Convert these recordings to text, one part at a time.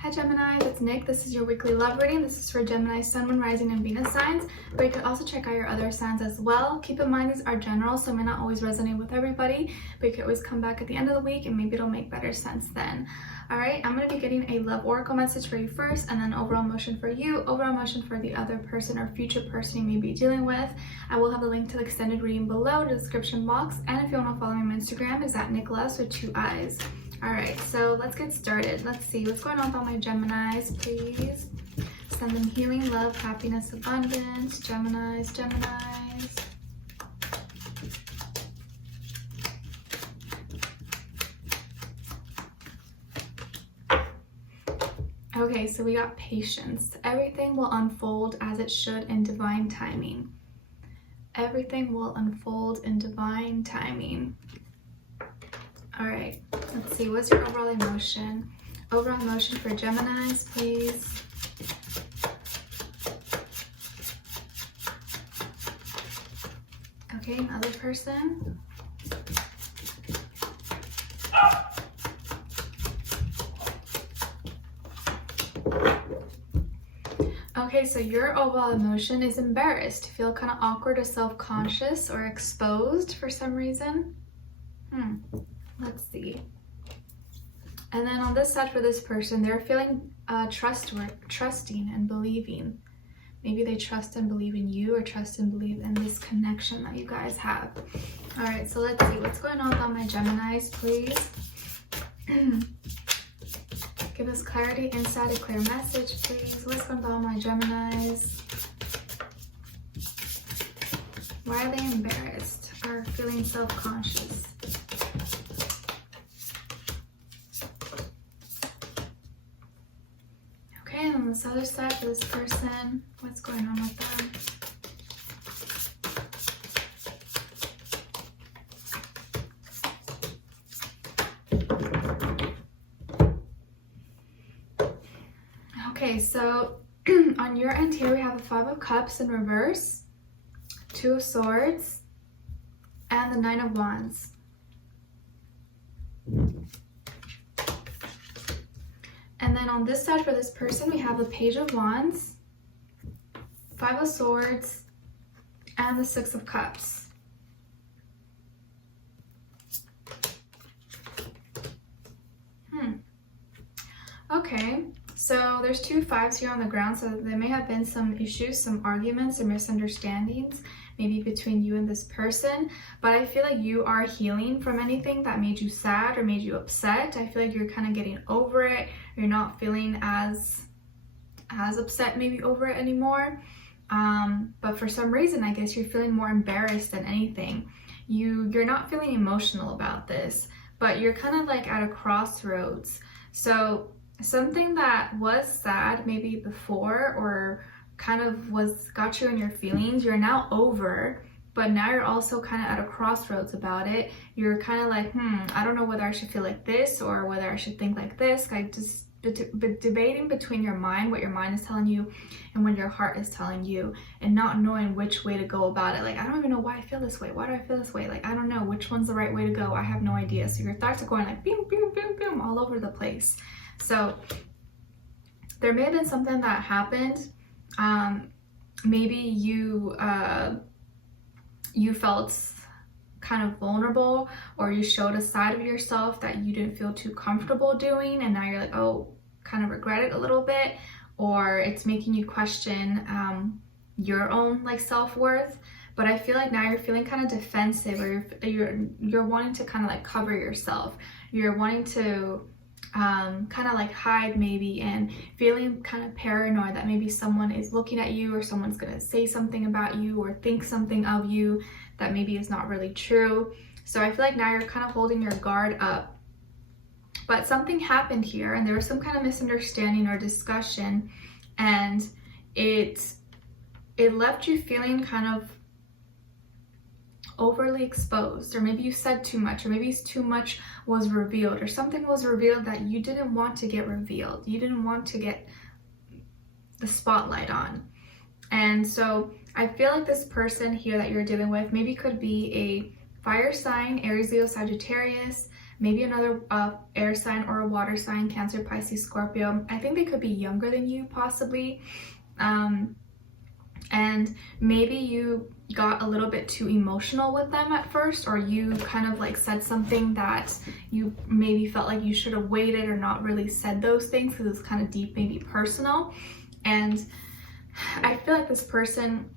Hi Gemini, it's Nick. This is your weekly love reading. This is for Gemini, Sun, Moon, Rising, and Venus signs, but you can also check out your other signs as well. Keep in mind these are general, so it may not always resonate with everybody, but you can always come back at the end of the week and maybe it'll make better sense then. Alright, I'm going to be getting a love oracle message for you first, and then overall motion for you, overall motion for the other person or future person you may be dealing with. I will have a link to the extended reading below in the description box, and if you want to follow me on Instagram, it's at Nicloves with 2 eyes. Alright, so let's get started. Let's see what's going on with all my Geminis, please. Send them healing, love, happiness, abundance. Geminis. Okay, so we got patience. Everything will unfold as it should in divine timing. Everything will unfold in divine timing. Alright, let's see, what's your overall emotion? Overall emotion for Geminis, please. Okay, another person. Okay, so your overall emotion is embarrassed. You feel kind of awkward or self-conscious or exposed for some reason. Let's see. And then on this side for this person, they're feeling trusting and believing. Maybe they trust and believe in you, or trust and believe in this connection that you guys have. All right, so let's see what's going on with all my Geminis, please. Give us clarity, insight, a clear message, please. What's going on with all my Geminis? Why are they embarrassed or feeling self-conscious? And on this other side for this person, what's going on with them? Okay, so on your end here we have the 5 of Cups in reverse, 2 of Swords, and the 9 of Wands. And then on this side for this person, we have the Page of Wands, 5 of Swords, and the 6 of Cups. Okay, so there's 2 5s here on the ground, so there may have been some issues, some arguments or misunderstandings, maybe between you and this person, but I feel like you are healing from anything that made you sad or made you upset. I feel like you're kind of getting over it. You're not feeling as upset maybe over it anymore. But for some reason, I guess you're feeling more embarrassed than anything. You're not feeling emotional about this, but you're kind of like at a crossroads. So something that was sad maybe before, or kind of got you in your feelings, you're now over, but now you're also kind of at a crossroads about it. You're kind of like, I don't know whether I should feel like this or whether I should think like this. Like just debating between your mind, what your mind is telling you, and what your heart is telling you, and not knowing which way to go about it. Like, I don't even know why I feel this way. Why do I feel this way? Like, I don't know which one's the right way to go. I have no idea. So your thoughts are going like boom, boom, boom, boom, all over the place. So there may have been something that happened. Maybe you felt kind of vulnerable, or you showed a side of yourself that you didn't feel too comfortable doing, and now you're like, oh, kind of regret it a little bit, or it's making you question your own like self-worth. But I feel like now you're feeling kind of defensive, or you're wanting to kind of like cover yourself. You're wanting to kind of like hide maybe, and feeling kind of paranoid that maybe someone is looking at you, or someone's gonna say something about you or think something of you that maybe is not really true. So I feel like now you're kind of holding your guard up, but something happened here and there was some kind of misunderstanding or discussion, and it left you feeling kind of overly exposed, or maybe you said too much, or maybe too much was revealed, or something was revealed that you didn't want to get revealed. You didn't want to get the spotlight on. And so I feel like this person here that you're dealing with maybe could be a fire sign, Aries, Leo, Sagittarius, maybe another air sign or a water sign, Cancer, Pisces, Scorpio. I think they could be younger than you possibly. And maybe you got a little bit too emotional with them at first, or you kind of like said something that you maybe felt like you should have waited or not really said those things because it's kind of deep, maybe personal. And I feel like this person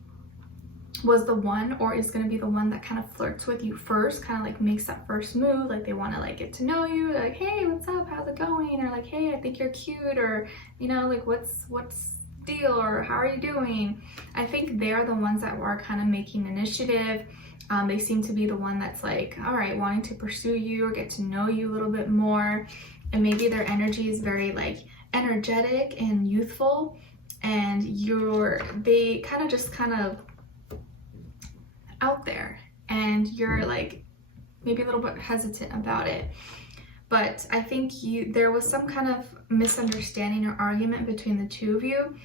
was the one, or is going to be the one, that kind of flirts with you first, kind of like makes that first move, like they want to like get to know you, like, hey, what's up, how's it going, or like, hey, I think you're cute, or you know, like what's deal, or how are you doing. I think they're the ones that are kind of making initiative. They seem to be the one that's like, all right, wanting to pursue you or get to know you a little bit more. And maybe their energy is very like energetic and youthful, and they kind of out there, and you're like maybe a little bit hesitant about it. But I think there was some kind of misunderstanding or argument between the two of you.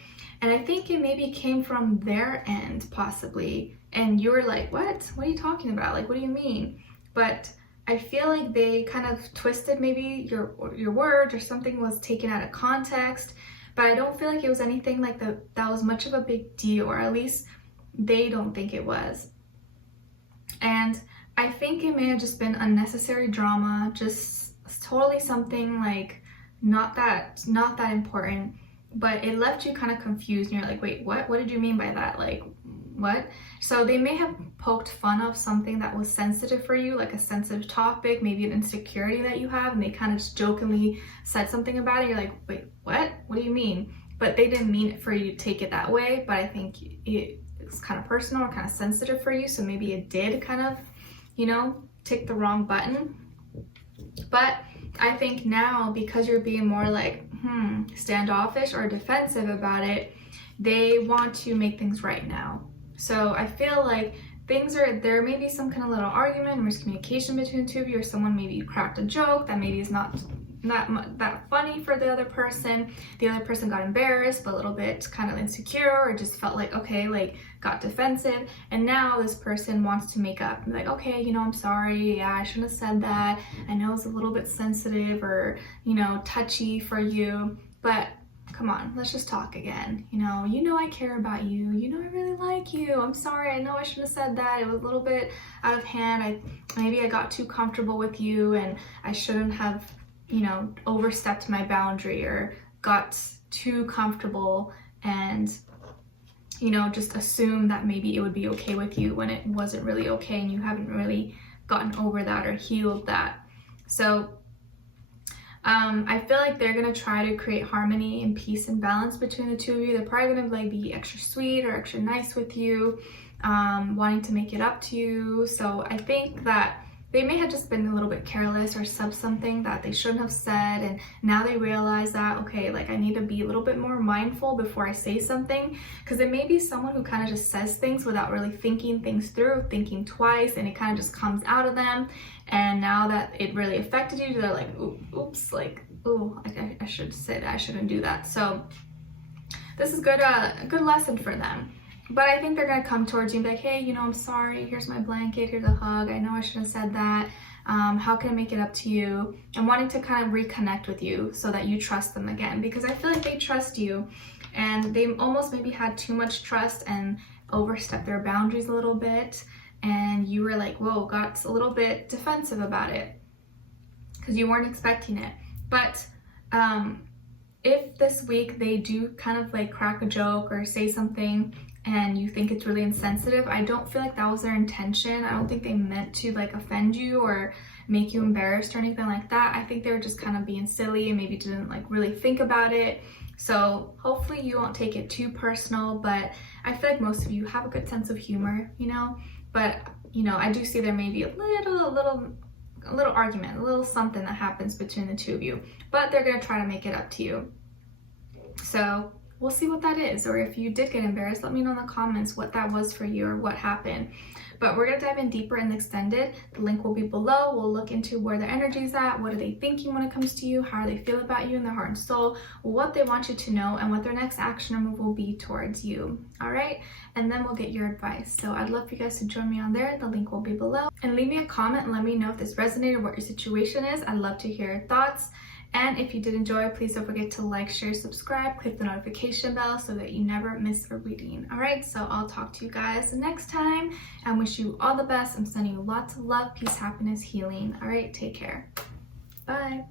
And I think it maybe came from their end, possibly. And you were like, what are you talking about? Like, what do you mean? But I feel like they kind of twisted maybe your words, or something was taken out of context. But I don't feel like it was anything like that was much of a big deal, or at least they don't think it was. And I think it may have just been unnecessary drama, just totally something like not that important, but it left you kind of confused, and you're like, wait, what did you mean by that? Like, what? So they may have poked fun of something that was sensitive for you, like a sensitive topic, maybe an insecurity that you have, and they kind of just jokingly said something about it. You're like, wait, what do you mean? But they didn't mean it for you to take it that way, but I think it's kind of personal or kind of sensitive for you, so maybe it did kind of, you know, tick the wrong button. But I think now, because you're being more like standoffish or defensive about it, they want to make things right now. So I feel like there may be some kind of little argument, miscommunication between the two of you, or someone maybe cracked a joke that maybe is not that funny for the other person. The other person got embarrassed, but a little bit kind of insecure, or just felt like, okay, like got defensive. And now this person wants to make up, like, okay, you know, I'm sorry, yeah, I shouldn't have said that. I know it's a little bit sensitive or, you know, touchy for you, but come on, let's just talk again. You know I care about you. You know I really like you. I'm sorry, I know I shouldn't have said that. It was a little bit out of hand. Maybe I got too comfortable with you, and I shouldn't have, you know, overstepped my boundary or got too comfortable and, you know, just assumed that maybe it would be okay with you when it wasn't really okay, and you haven't really gotten over that or healed that. So I feel like they're gonna try to create harmony and peace and balance between the two of you. They're probably gonna like be extra sweet or extra nice with you, wanting to make it up to you. So I think that they may have just been a little bit careless or said something that they shouldn't have said, and now they realize that, okay, like I need to be a little bit more mindful before I say something, because it may be someone who kind of just says things without really thinking things through, thinking twice, and it kind of just comes out of them. And now that it really affected you, they're like, oops, like, oh, like I should say that, I shouldn't do that. So this is good, a good lesson for them. But I think they're gonna come towards you and be like, hey, you know, I'm sorry, here's my blanket, here's a hug, I know I shouldn't have said that, how can I make it up to you? And wanting to kind of reconnect with you so that you trust them again, because I feel like they trust you, and they almost maybe had too much trust and overstepped their boundaries a little bit, and you were like, whoa, got a little bit defensive about it because you weren't expecting it. But if this week they do kind of like crack a joke or say something and you think it's really insensitive, I don't feel like that was their intention. I don't think they meant to like offend you or make you embarrassed or anything like that. I think they were just kind of being silly and maybe didn't like really think about it. So hopefully you won't take it too personal, but I feel like most of you have a good sense of humor, you know. But you know, I do see there may be a little argument, a little something that happens between the two of you, but they're gonna try to make it up to you. So we'll see what that is. Or if you did get embarrassed, let me know in the comments what that was for you or what happened. But we're going to dive in deeper in the extended. The link will be below. We'll look into where their energy's at, what are they thinking when it comes to you, how they feel about you in their heart and soul, what they want you to know, and what their next action or move will be towards you. All right? And then we'll get your advice. So I'd love for you guys to join me on there. The link will be below. And leave me a comment and let me know if this resonated, what your situation is. I'd love to hear your thoughts. And if you did enjoy, please don't forget to like, share, subscribe, click the notification bell so that you never miss a reading. All right, so I'll talk to you guys next time and wish you all the best. I'm sending you lots of love, peace, happiness, healing. All right, take care. Bye.